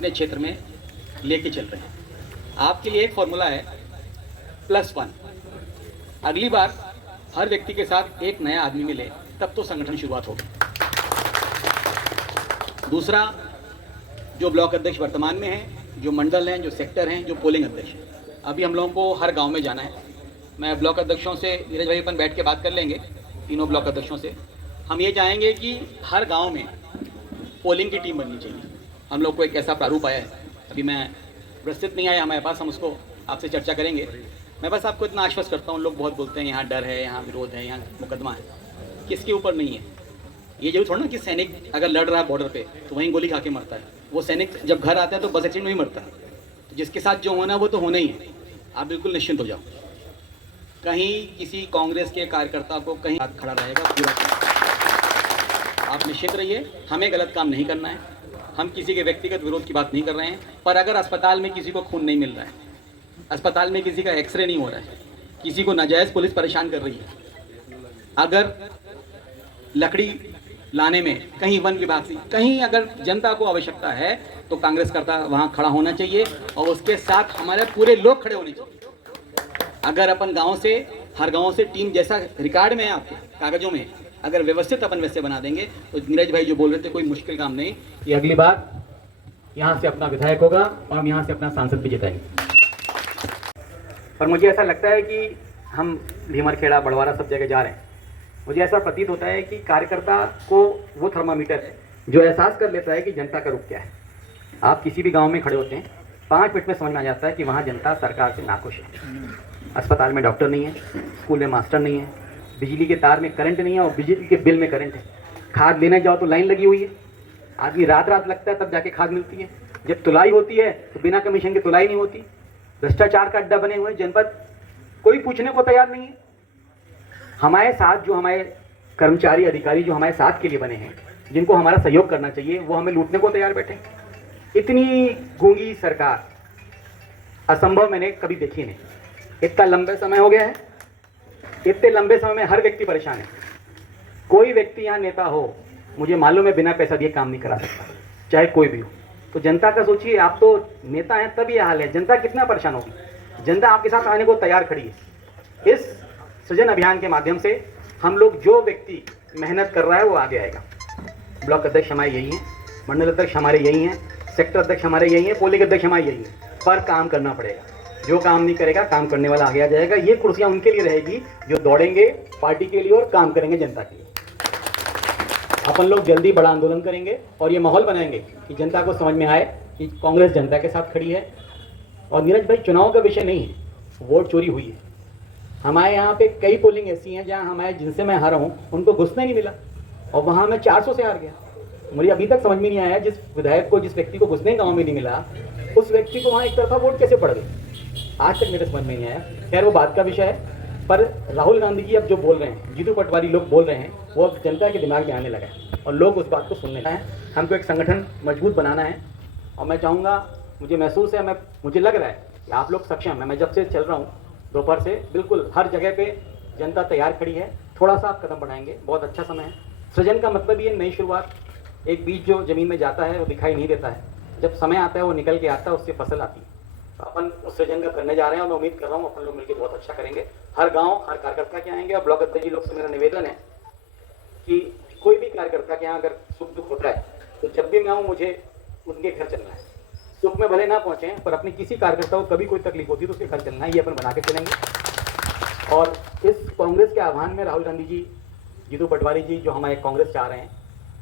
अपने क्षेत्र में लेके चल रहे हैं। आपके लिए एक फॉर्मूला है +1। अगली बार हर व्यक्ति के साथ एक नया आदमी मिले, तब तो संगठन शुरुआत होगी। दूसरा, जो ब्लॉक अध्यक्ष वर्तमान में हैं, जो मंडल हैं, जो सेक्टर हैं, जो पोलिंग अध्यक्ष हैं, अभी हम लोगों को हर गांव में जाना है। मैं ब्लॉक अध्यक्षों से, नीरज भाई अपन बैठ के बात कर लेंगे, तीनों ब्लॉक अध्यक्षों से। हम ये चाहेंगे कि हर गांव में पोलिंग की टीम बननी चाहिए। हम लोग को एक ऐसा प्रारूप आया है, अभी मैं विस्तृत नहीं आया हमारे पास, हम उसको आपसे चर्चा करेंगे। मैं बस आपको इतना आश्वस्त करता हूँ, लोग बहुत बोलते हैं यहाँ डर है, यहाँ विरोध है, यहाँ मुकदमा है। किसके ऊपर नहीं है। ये जरूर थोड़ा ना कि सैनिक अगर लड़ रहा है बॉर्डर पे तो वहीं गोली खा के मरता है। वो सैनिक जब घर आता है तो बस एक्सीडेंट में ही मरता है। तो जिसके साथ जो होना वो तो होना ही है। आप बिल्कुल निश्चिंत हो जाओ। कहीं किसी कांग्रेस के कार्यकर्ता को कहीं हाथ खड़ा रहेगा पूरा। आप निश्चित रहिए, हमें गलत काम नहीं करना है। हम किसी के व्यक्तिगत विरोध की बात नहीं कर रहे हैं। पर अगर अस्पताल में किसी को खून नहीं मिल रहा है, अस्पताल में किसी का एक्सरे नहीं हो रहा है, किसी को नाजायज़ पुलिस परेशान कर रही है, अगर लकड़ी लाने में कहीं वन विभाग से कहीं अगर जनता को आवश्यकता है तो कांग्रेस करता वहाँ खड़ा होना चाहिए और उसके साथ हमारे पूरे लोग खड़े होने चाहिए। अगर अपन गांव से, हर गांव से टीम जैसा रिकॉर्ड में है आपके कागजों में, अगर व्यवस्थित अपन वैसे बना देंगे तो नीरज भाई जो बोल रहे थे कोई मुश्किल काम नहीं। ये अगली बार यहाँ से अपना विधायक होगा और हम यहाँ से अपना सांसद भी जिताएंगे। पर मुझे ऐसा लगता है कि हम भीमरखेड़ा, बड़वारा सब जगह जा रहे हैं, मुझे ऐसा प्रतीत होता है कि कार्यकर्ता को वो थर्मामीटर है जो एहसास कर लेता है कि जनता का रुख क्या है। आप किसी भी गांव में खड़े होते हैं, 5 मिनट में समझ में आ जाता है कि वहाँ जनता सरकार से नाखुश है। अस्पताल में डॉक्टर नहीं है, स्कूल में मास्टर नहीं है, बिजली के तार में करंट नहीं है और बिजली के बिल में करंट है। खाद लेने जाओ तो लाइन लगी हुई है, आदमी रात रात लगता है तब जाके खाद मिलती है। जब तुलाई होती है तो बिना कमीशन की तुलाई नहीं होती। भ्रष्टाचार का अड्डा बने हुए जनपद, कोई पूछने को तैयार नहीं है। हमारे साथ जो हमारे कर्मचारी अधिकारी जो हमारे साथ के लिए बने हैं, जिनको हमारा सहयोग करना चाहिए, वो हमें लूटने को तैयार बैठे। इतनी गूंगी सरकार असंभव मैंने कभी देखी नहीं। इतना लंबे समय हो गया है, इतने लंबे समय में हर व्यक्ति परेशान है। कोई व्यक्ति यहाँ नेता हो, मुझे मालूम है बिना पैसा दिए काम नहीं करा सकता, चाहे कोई भी हो। तो जनता का सोचिए, आप तो नेता हैं तब ये हाल है। जनता कितना परेशान होगी। जनता आपके साथ आने को तैयार खड़ी है। इस सृजन अभियान के माध्यम से हम लोग, जो व्यक्ति मेहनत कर रहा है वो आगे आएगा। ब्लॉक अध्यक्ष हमारे यही हैं, मंडल अध्यक्ष हमारे यही हैं, सेक्टर अध्यक्ष हमारे यही हैं, पोलिंग अध्यक्ष हमारे यही हैं। पर काम करना पड़ेगा। जो काम नहीं करेगा, काम करने वाला आगे आ जाएगा। ये कुर्सियां उनके लिए रहेगी जो दौड़ेंगे पार्टी के लिए और काम करेंगे जनता के लिए। अपन लोग जल्दी बड़ा आंदोलन करेंगे और ये माहौल बनाएंगे कि जनता को समझ में आए कि कांग्रेस जनता के साथ खड़ी है। और नीरज भाई, चुनाव का विषय नहीं है, वोट चोरी हुई है। हमारे यहाँ पे कई पोलिंग ऐसी हैं जहाँ हमारे, जिनसे मैं हारा हूँ, उनको घुसने नहीं मिला और वहाँ मैं 400 से हार गया। मुझे अभी तक समझ में नहीं आया, जिस विधायक को, जिस व्यक्ति को घुसने गाँव में नहीं मिला, उस व्यक्ति को वहाँ एक तरफा वोट कैसे पड़ गए, आज तक मेरे समझ में नहीं आया। खैर वो बात का विषय है। पर राहुल गांधी जी अब जो बोल रहे हैं, जीतू पटवारी लोग बोल रहे हैं, वो अब जनता के दिमाग में आने लगा है और लोग उस बात को सुनने लगे हैं। हमको एक संगठन मजबूत बनाना है और मैं चाहूँगा, मुझे महसूस है, मुझे लग रहा है कि आप लोग सक्षम हैं। मैं जब से चल रहा हूँ दोपहर से, बिल्कुल हर जगह पे जनता तैयार खड़ी है। थोड़ा सा आप कदम बढ़ाएंगे, बहुत अच्छा समय है। सृजन का मतलब ये नई शुरुआत। एक बीज जो ज़मीन में जाता है वो दिखाई नहीं देता है, जब समय आता है वो निकल के आता है, उससे फसल आती है। तो अपन उस सृजन का करने जा रहे हैं और मैं उम्मीद कर रहा हूँ अपन लोग मिलकर बहुत अच्छा करेंगे। हर गांव, हर कार्यकर्ता के आएंगे और ब्लॉक अध्यक्ष जी लोग से मेरा निवेदन है कि कोई भी कार्यकर्ता के यहाँ अगर सुख दुख होता है तो जब भी मैं आऊँ, मुझे उनके घर चलना है। सुख में भले ना पहुँचे, पर अपनी किसी कार्यकर्ता को कभी कोई तकलीफ होती है तो उसके घर चलना है। ये अपन बना के चलेंगे। और इस कांग्रेस के आह्वान में राहुल गांधी जी, जीतू पटवारी जी, जो हमारे कांग्रेस चाह रहे हैं,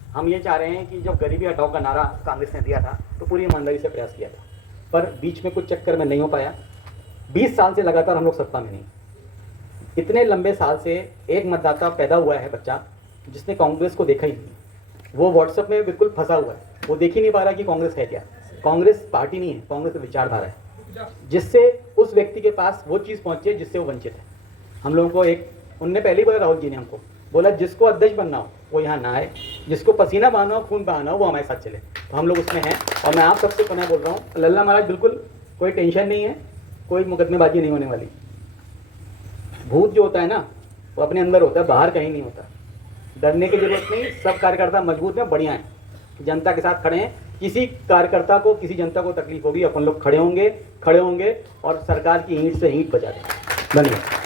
हम ये चाह रहे हैं कि जब गरीबी हटाओ का नारा कांग्रेस ने दिया था तो पूरी ईमानदारी से प्रयास किया था, पर बीच में कुछ चक्कर में नहीं हो पाया। 20 साल से लगातार हम लोग सत्ता में नहीं। इतने लंबे साल से एक मतदाता पैदा हुआ है, बच्चा, जिसने कांग्रेस को देखा ही नहीं। वो व्हाट्सएप में बिल्कुल फंसा हुआ है, वो देख ही नहीं पा रहा कि कांग्रेस है क्या। कांग्रेस पार्टी नहीं है, कांग्रेस विचारधारा है, जिससे उस व्यक्ति के पास वो चीज़ पहुँचे जिससे वो वंचित है। हम लोगों को एक, उनने पहले ही बोला, राहुल जी ने हमको बोला, जिसको अध्यक्ष बनना हो वो यहाँ ना आए, जिसको पसीना बहाना हो, खून बहाना हो, वो हमारे साथ चले। तो हम लोग उसमें हैं। और मैं आप सबसे पुनः बोल रहा हूँ, लल्ला महाराज, बिल्कुल कोई टेंशन नहीं है, कोई मुकदमेबाजी नहीं होने वाली। भूत जो होता है ना, वो अपने अंदर होता है, बाहर कहीं नहीं होता। डरने की जरूरत नहीं। सब कार्यकर्ता मजबूत हैं, बढ़िया हैं, जनता के साथ खड़े हैं। किसी कार्यकर्ता को, किसी जनता को तकलीफ होगी, अपन लोग खड़े होंगे और सरकार की ईंट से ईंट बजा देंगे। धन्यवाद।